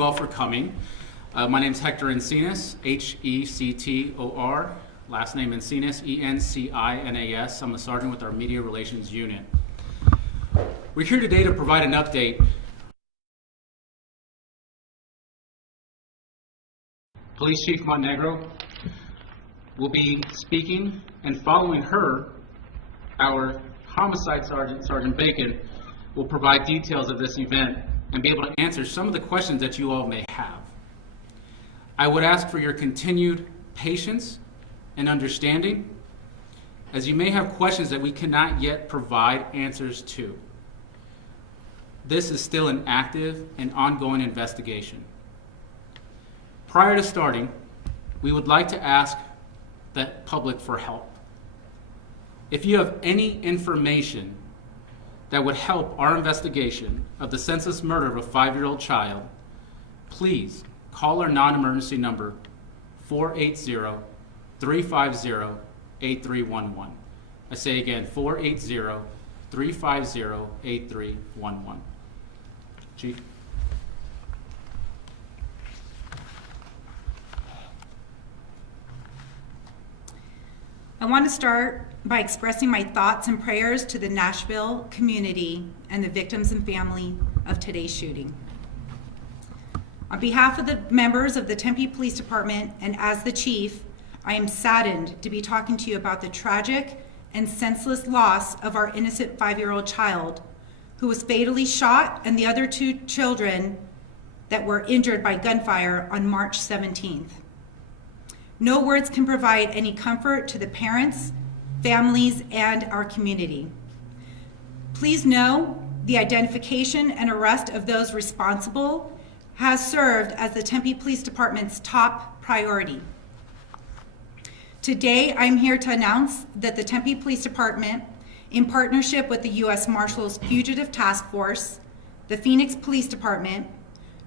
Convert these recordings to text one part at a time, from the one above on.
you all for coming. My name's Hector Encinas, H-E-C-T-O-R, last name Encinas, E-N-C-I-N-A-S. I'm a sergeant with our Media Relations Unit. We're here today to provide an update. Police Chief Montenegro will be speaking, and following her, our Homicide Sergeant, Sergeant Bacon, will provide details of this event and be able to answer some of the questions that you all may have. I would ask for your continued patience and understanding, as you may have questions that we cannot yet provide answers to. This is still an active and ongoing investigation. Prior to starting, we would like to ask the public for help. If you have any information that would help our investigation of the senseless murder of a 5-year-old child, please call our non-emergency number 480-350-8311. I say again, 480-350-8311. Chief. I want to start by expressing my thoughts and prayers to the Nashville community and the victims and family of today's shooting. On behalf of the members of the Tempe Police Department and as the chief, I am saddened to be talking to you about the tragic and senseless loss of our innocent 5-year-old child who was fatally shot, and the other 2 children that were injured by gunfire on March 17th. No words can provide any comfort to the parents, families, and our community. Please know the identification and arrest of those responsible has served as the Tempe Police Department's top priority. Today, I'm here to announce that the Tempe Police Department, in partnership with the U.S. Marshals Fugitive Task Force, the Phoenix Police Department,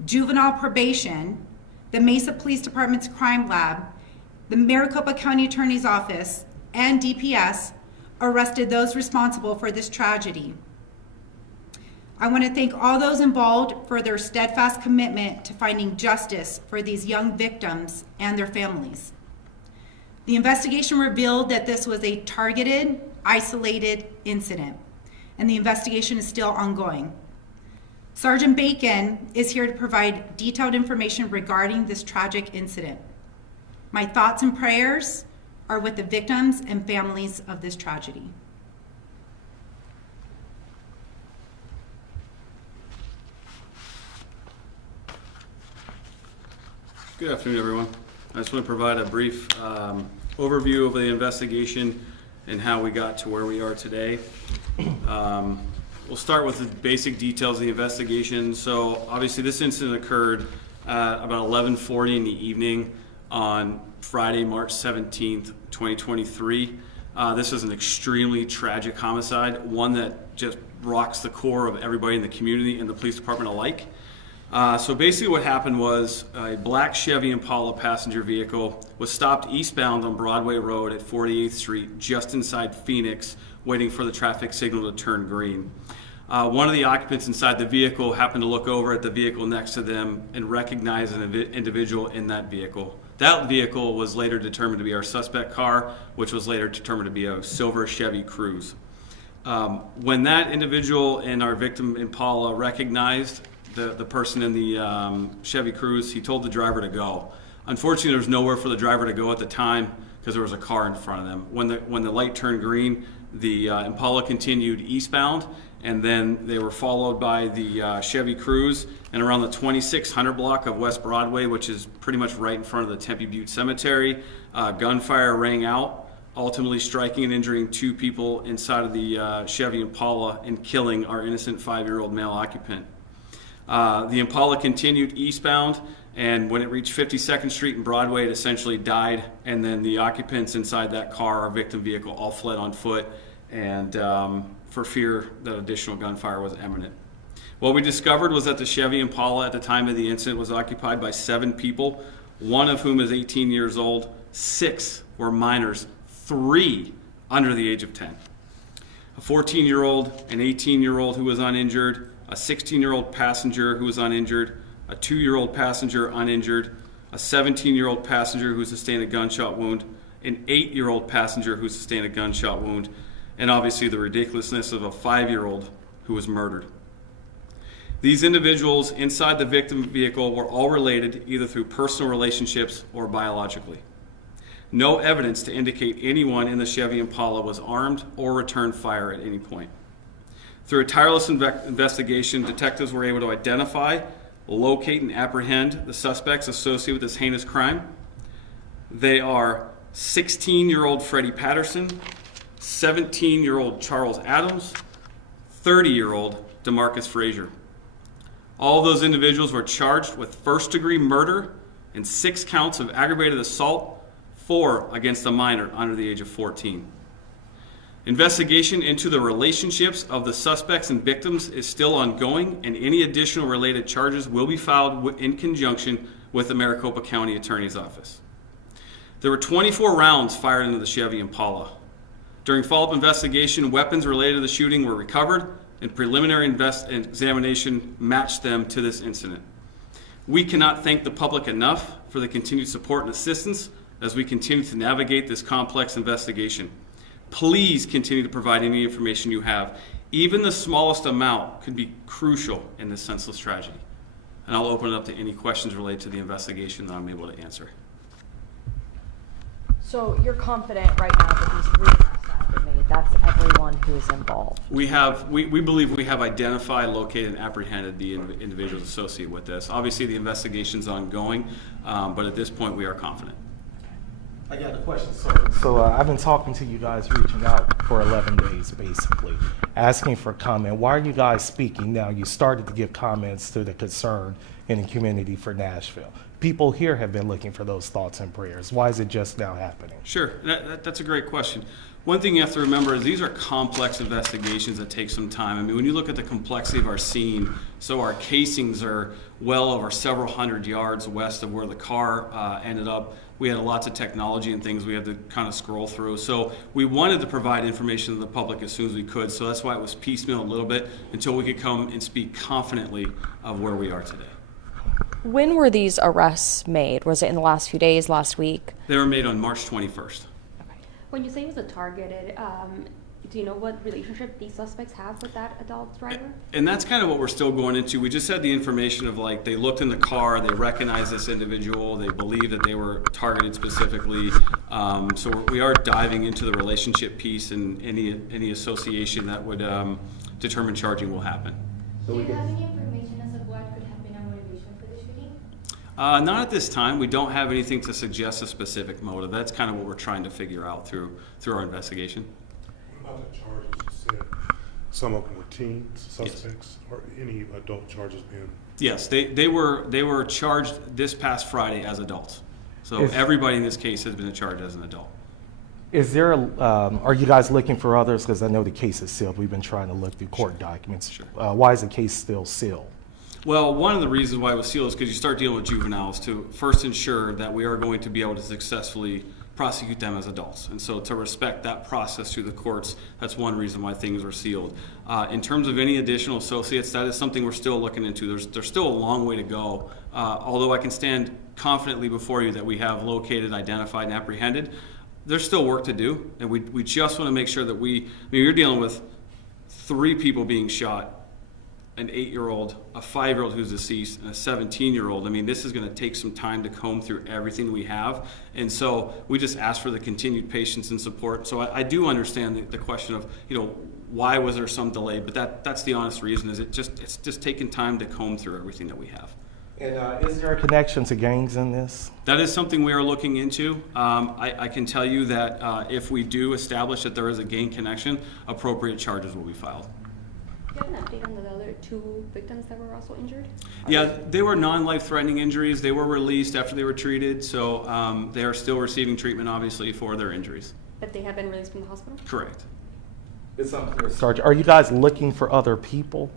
Juvenile Probation, the Mesa Police Department's Crime Lab, the Maricopa County Attorney's Office, and DPS arrested those responsible for this tragedy. I want to thank all those involved for their steadfast commitment to finding justice for these young victims and their families. The investigation revealed that this was a targeted, isolated incident, and the investigation is still ongoing. Sergeant Bacon is here to provide detailed information regarding this tragic incident. My thoughts and prayers are with the victims and families of this tragedy. Good afternoon, everyone. I just want to provide a brief overview of the investigation and how we got to where we are today. We'll start with the basic details of the investigation. So obviously this incident occurred about 11:40 in the evening on Friday, March 17th, 2023. This is an extremely tragic homicide, one that just rocks the core of everybody in the community and the police department alike. So basically what happened was a black Chevy Impala passenger vehicle was stopped eastbound on Broadway Road at 48th Street, just inside Phoenix, waiting for the traffic signal to turn green. One of the occupants inside the vehicle happened to look over at the vehicle next to them and recognize an individual in that vehicle. That vehicle was later determined to be our suspect car, which was later determined to be a silver Chevy Cruze. When that individual and our victim Impala recognized the person in the Chevy Cruze, he told the driver to go. Unfortunately, there was nowhere for the driver to go at the time because there was a car in front of them. When the light turned green, the Impala continued eastbound, and then they were followed by the Chevy Cruze, and around the 2600 block of West Broadway, which is pretty much right in front of the Tempe Butte Cemetery, gunfire rang out, ultimately striking and injuring 2 people inside of the Chevy Impala and killing our innocent 5-year-old male occupant. The Impala continued eastbound, and when it reached 52nd Street and Broadway, it essentially died, and then the occupants inside that car, our victim vehicle, all fled on foot, and for fear that additional gunfire was imminent. What we discovered was that the Chevy Impala at the time of the incident was occupied by 7 people, 1 of whom is 18 years old, 6 were minors, 3 under the age of 10. A 14-year-old, an 18-year-old who was uninjured, a 16-year-old passenger who was uninjured, a a 2-year-old passenger uninjured, a 17-year-old passenger who sustained a gunshot wound, an 8-year-old passenger who sustained a gunshot wound, and obviously the ridiculousness of a 5-year-old who was murdered. These individuals inside the victim vehicle were all related either through personal relationships or biologically. No evidence to indicate anyone in the Chevy Impala was armed or returned fire at any point. Through a tireless investigation, detectives were able to identify, locate, and apprehend the suspects associated with this heinous crime. They are 16-year-old Freddie Patterson, 17-year-old Charles Adams, 30-year-old DeMarcus Frazier. All of those individuals were charged with first-degree murder and 6 counts of aggravated assault, 4 against a minor under the age of 14. Investigation into the relationships of the suspects and victims is still ongoing, and any additional related charges will be filed in conjunction with the Maricopa County Attorney's Office. There were 24 rounds fired into the Chevy Impala. During follow-up investigation, weapons related to the shooting were recovered, and preliminary examination matched them to this incident. We cannot thank the public enough for the continued support and assistance as we continue to navigate this complex investigation. Please continue to provide any information you have. Even the smallest amount could be crucial in this senseless tragedy. And I'll open it up to any questions related to the investigation that I'm able to answer. So you're confident right now that these 3 arrests have been made? That's everyone who's involved? We believe we have identified, located, and apprehended the individuals associated with this. Obviously, the investigation's ongoing, but at this point, we are confident. I got a question, sir. So I've been talking to you guys, reaching out for 11 days, basically, asking for comment. Why are you guys speaking now? You started to give comments to the concern in the community for Nashville. People here have been looking for those thoughts and prayers. Why is it just now happening? Sure, that's a great question. One thing you have to remember is these are complex investigations that take some time. I mean, when you look at the complexity of our scene, so our casings are well over several hundred yards west of where the car ended up. We had lots of technology and things we had to kind of scroll through. So we wanted to provide information to the public as soon as we could. So that's why it was piecemeal a little bit until we could come and speak confidently of where we are today. When were these arrests made? Was it in the last few days, last week? They were made on March 21st. When you say it was a targeted, do you know what relationship these suspects have with that adult driver? And that's kind of what we're still going into. We just had the information of like, they looked in the car, they recognized this individual, they believed that they were targeted specifically. So we are diving into the relationship piece and any association that would determine charging will happen. Do you have any information as of what could have been a motivation for the shooting? Not at this time. We don't have anything to suggest a specific motive. That's kind of what we're trying to figure out through our investigation. What about the charges? You said some of them were teens, suspects, or any adult charges being? Yes, they were charged this past Friday as adults. So everybody in this case has been charged as an adult. Is there are you guys looking for others? Because I know the case is sealed. We've been trying to look through court documents. Sure. Why is the case still sealed? Well, one of the reasons why it was sealed is because you start dealing with juveniles to first ensure that we are going to be able to successfully prosecute them as adults. And so to respect that process through the courts, that's one reason why things were sealed. In terms of any additional associates, that is something we're still looking into. There's still a long way to go. Although I can stand confidently before you that we have located, identified, and apprehended, there's still work to do. And we just want to make sure that you're dealing with 3 people being shot, an 8-year-old, a 5-year-old who's deceased, and a 17-year-old. I mean, this is going to take some time to comb through everything we have. And so we just ask for the continued patience and support. So I do understand the question of, why was there some delay? But that's the honest reason, is it's just taking time to comb through everything that we have. And is there a connection to gangs in this? That is something we are looking into. I can tell you that if we do establish that there is a gang connection, appropriate charges will be filed. Do you have an update on the other 2 victims that were also injured? Yeah, they were non-life-threatening injuries. They were released after they were treated, so they are still receiving treatment, obviously, for their injuries. But they have been released from the hospital? Correct. It's unclear. Sergeant, are you guys looking for other people?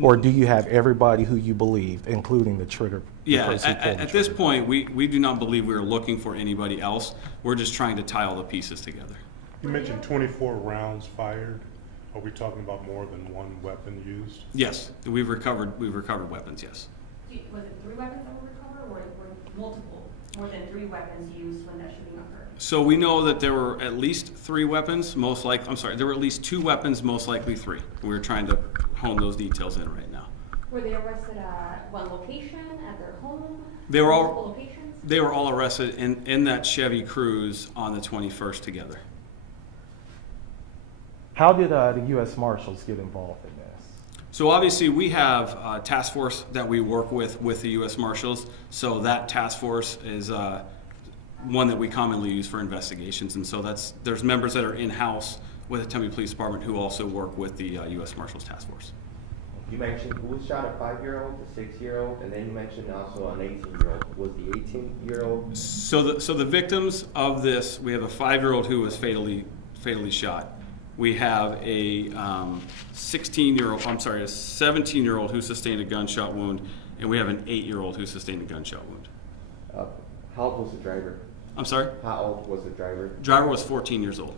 Or do you have everybody who you believe, including the trigger? Yeah, at this point, we do not believe we are looking for anybody else. We're just trying to tie all the pieces together. You mentioned 24 rounds fired. Are we talking about more than one weapon used? Yes, we've recovered weapons, yes. Was it 3 weapons that were recovered, or were multiple, more than 3 weapons used when that shooting occurred? So we know that there were at least 3 weapons, there were at least 2 weapons, most likely 3. We're trying to hone those details in right now. Were they arrested at one location, at their home? They were all- Multiple locations? They were all arrested in that Chevy Cruze on the 21st together. How did the U.S. Marshals get involved in this? So obviously, we have a task force that we work with the U.S. Marshals. So that task force is one that we commonly use for investigations. And so there's members that are in-house with the Tempe Police Department who also work with the U.S. Marshals Task Force. You mentioned who shot a 5-year-old, a 6-year-old, and then you mentioned also an 18-year-old. Was the 18-year-old? So the victims of this, we have a 5-year-old who was fatally shot. We have a 17-year-old who sustained a gunshot wound, and we have an 8-year-old who sustained a gunshot wound. How old was the driver? I'm sorry? How old was the driver? Driver was 14 years old.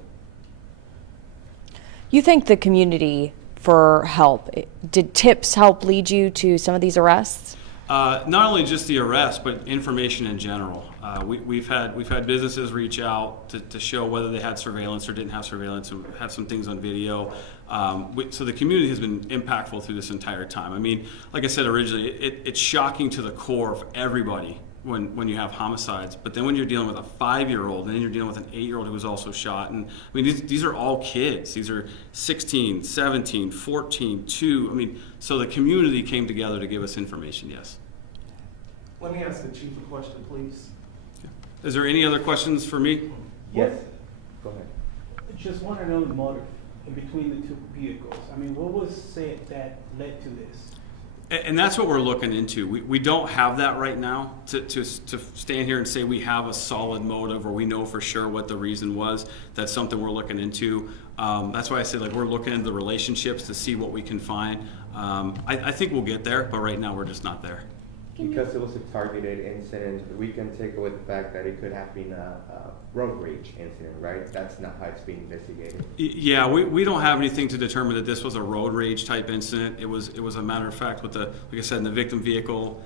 You thanked the community for help. Did tips help lead you to some of these arrests? Not only just the arrest, but information in general. We've had businesses reach out to show whether they had surveillance or didn't have surveillance, or have some things on video. So the community has been impactful through this entire time. I mean, like I said originally, it's shocking to the core of everybody when you have homicides. But then when you're dealing with a 5-year-old, and then you're dealing with an 8-year-old who was also shot. And I mean, these are all kids. These are 16, 17, 14, 2. I mean, so the community came together to give us information, yes. Let me ask the chief a question, please. Is there any other questions for me? Yes. Go ahead. Just want to know the motive in between the 2 vehicles. I mean, what was said that led to this? And that's what we're looking into. We don't have that right now to stand here and say we have a solid motive or we know for sure what the reason was. That's something we're looking into. That's why I said, like, we're looking into the relationships to see what we can find. I think we'll get there, but right now we're just not there. Because it was a targeted incident, we can take away the fact that it could have been a road rage incident, right? That's not how it's being investigated. Yeah, we don't have anything to determine that this was a road rage type incident. It was a matter of fact with like I said, in the victim vehicle,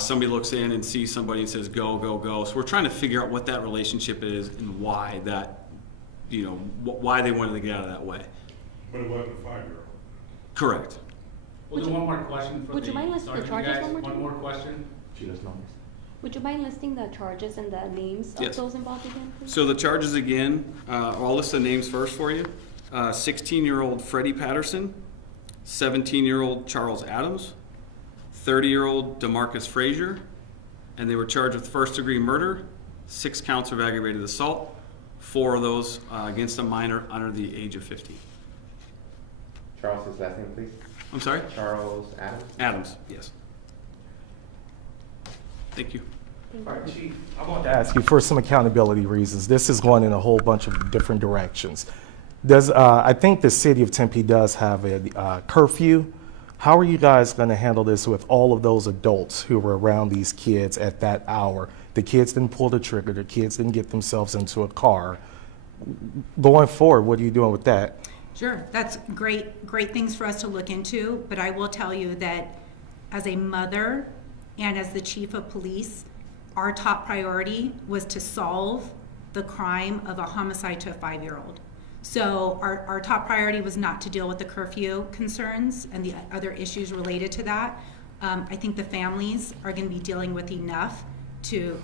somebody looks in and sees somebody and says, go, go, go. So we're trying to figure out what that relationship is and why why they wanted to get out of that way. But it wasn't a 5-year-old. Correct. We'll do one more question for Would you mind listing the sergeant, charges guys. one more One time? more question. She does not. Would you mind listing the charges and the names Yes. of those involved again, please? So the charges again, I'll list the names first for you. 16-year-old Freddie Patterson, 17-year-old Charles Adams, 30-year-old DeMarcus Frazier, and they were charged with first-degree murder, 6 counts of aggravated assault, 4 of those against a minor under the age of 15. Charles's last name, please. I'm sorry? Charles Adams. Adams, yes. Thank you. All right, Chief, I want to ask you for some accountability reasons. This is going in a whole bunch of different directions. I think the city of Tempe does have a curfew. How are you guys going to handle this with all of those adults who were around these kids at that hour? The kids didn't pull the trigger. The kids didn't get themselves into a car. Going forward, what are you doing with that? Sure, that's great things for us to look into, but I will tell you that as a mother and as the chief of police, our top priority was to solve the crime of a homicide to a 5-year-old. So our top priority was not to deal with the curfew concerns and the other issues related to that. I think the families are going to be dealing with enough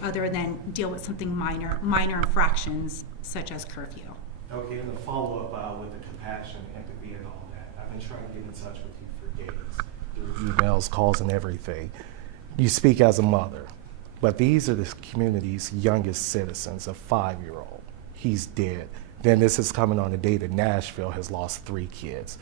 other than deal with something minor infractions such as curfew. Okay, and the follow-up with the compassion, empathy, and all that. I've been trying to get in touch with you for days, through emails, calls, and everything. You speak as a mother, but these are the community's youngest citizens, a 5-year-old. He's dead. Then this is coming on the day that Nashville has lost 3 kids.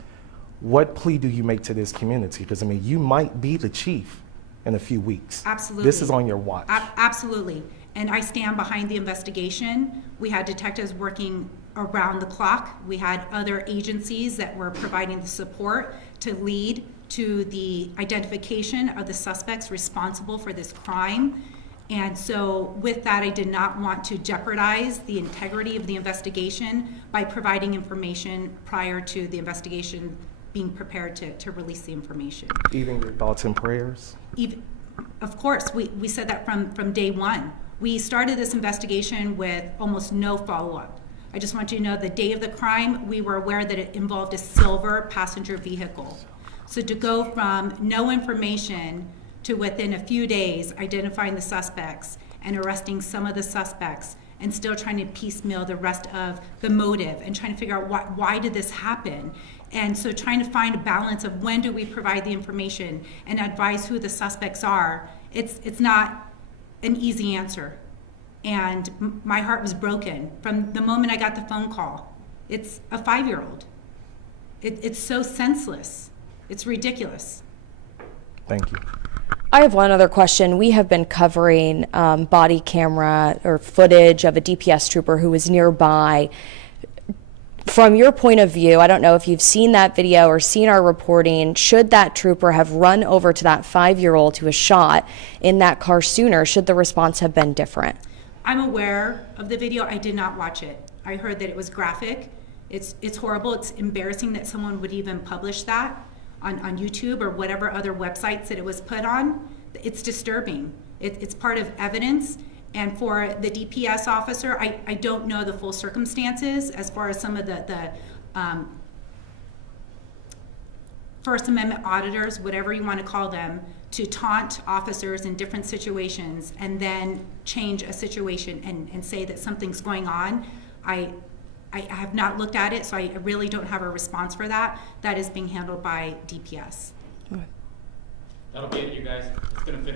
What plea do you make to this community? Because, I mean, you might be the chief in a few weeks. Absolutely. This is on your watch. Absolutely. And I stand behind the investigation. We had detectives working around the clock. We had other agencies that were providing the support to lead to the identification of the suspects responsible for this crime. And so with that, I did not want to jeopardize the integrity of the investigation by providing information prior to the investigation being prepared to release the information. Even your thoughts and prayers? Of course, we said that from day one. We started this investigation with almost no follow-up. I just want you to know the day of the crime, we were aware that it involved a silver passenger vehicle. So to go from no information to within a few days identifying the suspects and arresting some of the suspects and still trying to piecemeal the rest of the motive and trying to figure out why did this happen. And so trying to find a balance of when do we provide the information and advise who the suspects are, it's not an easy answer. And my heart was broken from the moment I got the phone call. It's a 5-year-old. It's so senseless. It's ridiculous. Thank you. I have one other question. We have been covering body camera or footage of a DPS trooper who was nearby. From your point of view, I don't know if you've seen that video or seen our reporting, should that trooper have run over to that 5-year-old who was shot in that car sooner, should the response have been different? I'm aware of the video. I did not watch it. I heard that it was graphic. It's horrible. It's embarrassing that someone would even publish that on YouTube or whatever other websites that it was put on. It's disturbing. It's part of evidence. And for the DPS officer, I don't know the full circumstances as far as some of the First Amendment auditors, whatever you want to call them, to taunt officers in different situations and then change a situation and say that something's going on. I have not looked at it, so I really don't have a response for that. That is being handled by DPS. That'll be it, you guys. It's gonna finish.